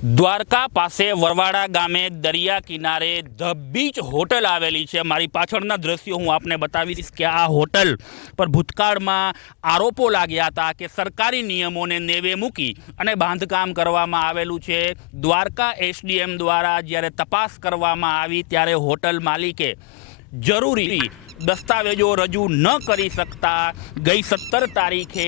દ્વારકા પાસે વરવાડા ગામે દરિયા કિનારે ધ બીચ હોટલ આવેલી છે। મારી પાછળના દ્રશ્યો હું આપને બતાવીશ કે આ હોટલ પર ભૂતકાળમાં આરોપો લાગ્યા હતા કે સરકારી નિયમોને નેવે મૂકી અને બાંધકામ કરવામાં આવેલું છે। દ્વારકા એસડીએમ દ્વારા જ્યારે તપાસ કરવામાં આવી ત્યારે હોટલ માલિકે જરૂરી દસ્તાવેજો રજૂ ન કરી શકતા ગઈ 17 તારીખે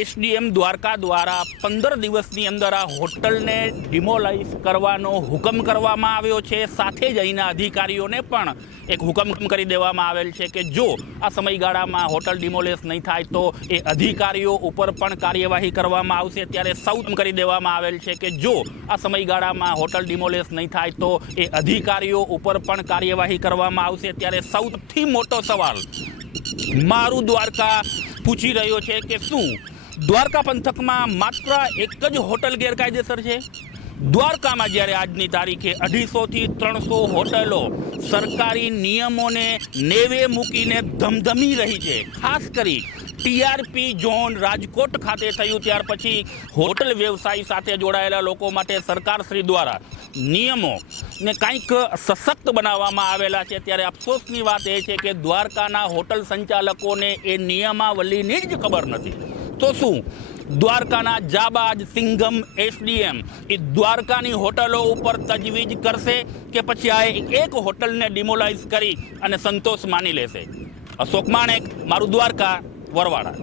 એસડીએમ દ્વારકા દ્વારા 15 દિવસની અંદર આ હોટલને ડિમોલાઇઝ કરવાનો હુકમ કરવામાં આવ્યો છે। સાથે જ અહીંના અધિકારીઓને પણ એક હુકમ કરી દેવામાં આવેલ છે કે જો આ સમયગાળામાં હોટલ ડિમોલેશ નહીં થાય તો એ અધિકારીઓ ઉપર પણ કાર્યવાહી કરવામાં આવશે। ત્યારે સૌ કરી દેવામાં આવેલ છે કે જો આ સમયગાળામાં હોટલ ડિમોલેશ નહીં થાય તો એ અધિકારીઓ ઉપર પણ કાર્યવાહી કરવામાં આવશે। ત્યારે સૌથી મોટો સવાલ મારું દ્વારકા પૂછી રહ્યો છે કે શું દ્વારકા પંથકમાં માત્ર એક જ હોટલ ગેરકાયદેસર છે? દ્વારકામાં જ્યારે આજની તારીખે 250 થી 300 હોટલો સરકારી નિયમોને નેવે મૂકીને ધમધમી રહી છે। ખાસ કરી ટીઆરપી ઝોન રાજકોટ ખાતે થયું ત્યાર પછી હોટલ વ્યવસાય સાથે જોડાયેલા લોકો માટે સરકારશ્રી દ્વારા નિયમોને કંઈક સશક્ત બનાવવામાં આવેલા છે। ત્યારે અફસોસની વાત એ છે કે દ્વારકાના હોટલ સંચાલકોને એ નિયમાવલીની જ ખબર નથી। તો શું દ્વારકાના જાબાજ સિંઘમ એસડીએમ એ દ્વારકાની હોટલો ઉપર તજવીજ કરશે કે પછી આ એક હોટલને ડિમોલાઇઝ કરી અને સંતોષ માની લેશે? અશોક માણેક, મારું દ્વારકા, વરવાડા।